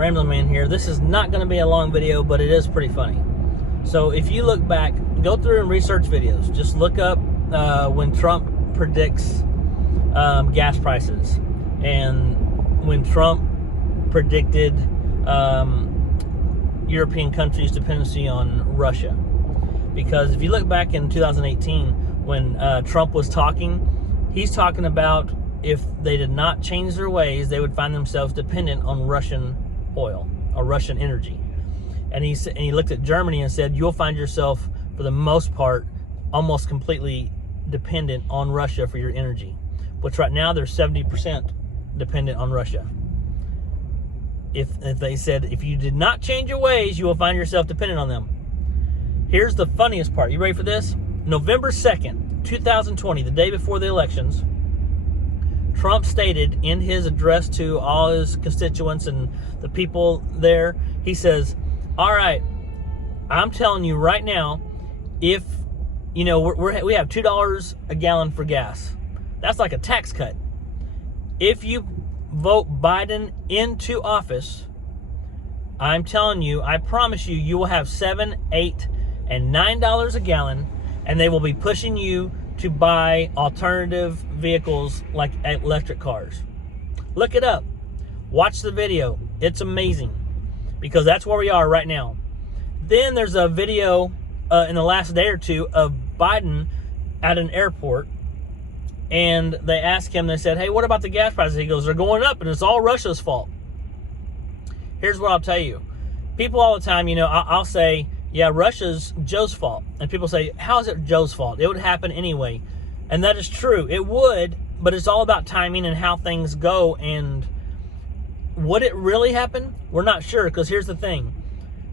Ramblin Man here. This is not going to be a long video, but it is pretty funny. So if you look back, go through and research videos. Just look up when Trump predicts gas prices, and when Trump predicted European countries' dependency on Russia. Because if you look back in 2018, when Trump was talking, he's talking about if they did not change their ways, they would find themselves dependent on Russian oil or Russian energy. And he looked at Germany and said, you'll find yourself, for the most part, almost completely dependent on Russia for your energy. Which right now they're 70% dependent on Russia. If they said, if you did not change your ways, you will find yourself dependent on them. Here's the funniest part. You ready for this? November 2nd, 2020, the day before the elections, Trump stated in his address to all his constituents and the people there, he says, all right, I'm telling you right now, if, you know, we have $2 a gallon for gas. That's like a tax cut. If you vote Biden into office, I'm telling you, I promise you, you will have $7, $8, and $9 a gallon, and they will be pushing you to buy alternative vehicles like electric cars. Look it up. Watch the video. It's amazing, because that's where we are right now. Then there's a video in the last day or two of Biden at an airport, and they asked him, they said, hey, what about the gas prices? He goes, they're going up, and it's all Russia's fault. Here's what I'll tell you. People all the time, you know, I'll say, yeah, Russia's Joe's fault. And people say, how is it Joe's fault? It would happen anyway. And that is true. It would, but it's all about timing and how things go. And would it really happen? We're not sure, because here's the thing.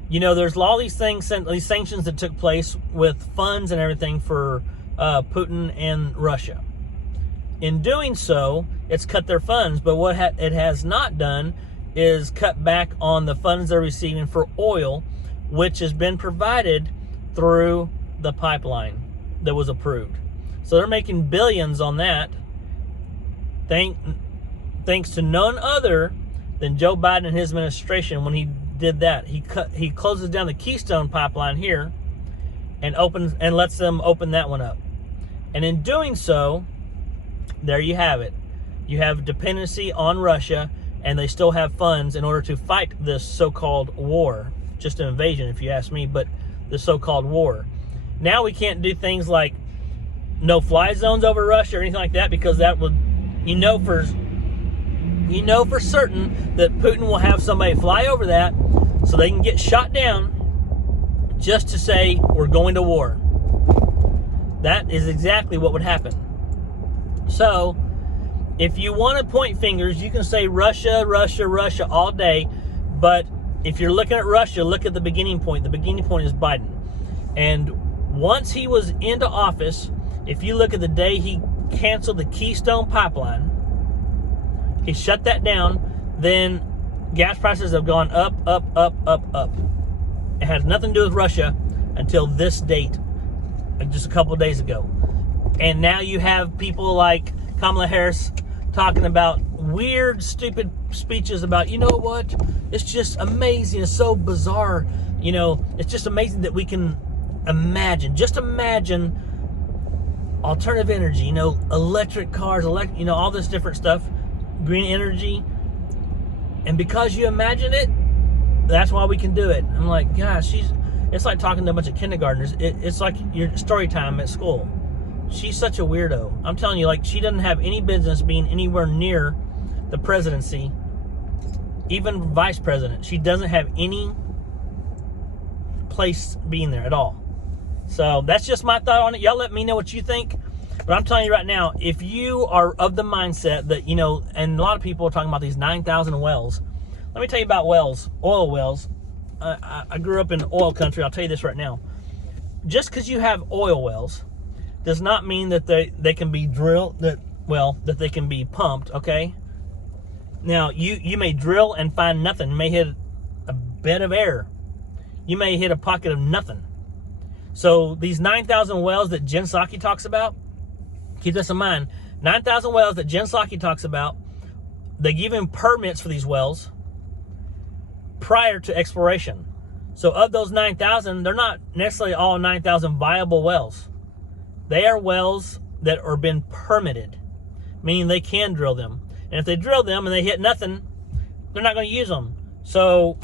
You know, there's all these things, these sanctions that took place with funds and everything for Putin and Russia. In doing so, it's cut their funds, but what it has not done is cut back on the funds they're receiving for oil, which has been provided through the pipeline that was approved. So they're making billions on that, thanks to none other than Joe Biden and his administration. When he did that, he closes down the Keystone pipeline here and lets them open that one up. And in doing so, there you have it. You have dependency on Russia, and they still have funds in order to fight this so-called war. Just an invasion, if you ask me, but the so-called war. Now we can't do things like no-fly zones over Russia or anything like that, because that would, you know for certain that Putin will have somebody fly over that so they can get shot down just to say we're going to war. That is exactly what would happen. So, if you want to point fingers, you can say Russia, Russia, Russia all day, but if you're looking at Russia, look at the beginning point. The beginning point is Biden. And once he was into office, if you look at the day he canceled the Keystone pipeline, he shut that down, then gas prices have gone up, up, up, up, up. It has nothing to do with Russia until this date, just a couple of days ago. And now you have people like Kamala Harris talking about weird, stupid speeches about, you know what, it's just amazing, it's so bizarre, you know, it's just amazing that we can just imagine alternative energy, you know, electric cars, you know, all this different stuff, green energy, and because you imagine it, that's why we can do it. I'm like, gosh, it's like talking to a bunch of kindergartners. It's like your story time at school. She's such a weirdo. I'm telling you, like, she doesn't have any business being anywhere near the presidency, even vice president. She doesn't have any place being there at all. So that's just my thought on it. Y'all let me know what you think. But I'm telling you right now, if you are of the mindset that, you know, and a lot of people are talking about these 9,000 wells. Let me tell you about wells, oil wells. I grew up in oil country. I'll tell you this right now. Just because you have oil wells does not mean that they can be drilled, that they can be pumped, okay? Now, you may drill and find nothing. You may hit a bed of air. You may hit a pocket of nothing. So these 9,000 wells that Jen Psaki talks about, keep this in mind. 9,000 wells that Jen Psaki talks about, they give him permits for these wells. prior to exploration. So of those 9,000, they're not necessarily all 9,000 viable wells. They are wells that are been permitted, meaning they can drill them. And if they drill them and they hit nothing, they're not going to use them. So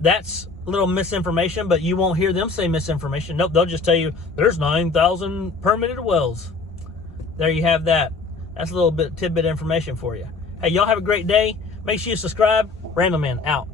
that's a little misinformation, but you won't hear them say misinformation. Nope, they'll just tell you there's 9,000 permitted wells. There you have that. That's a little bit tidbit information for you. Hey, y'all have a great day. Make sure you subscribe. Ramblin out.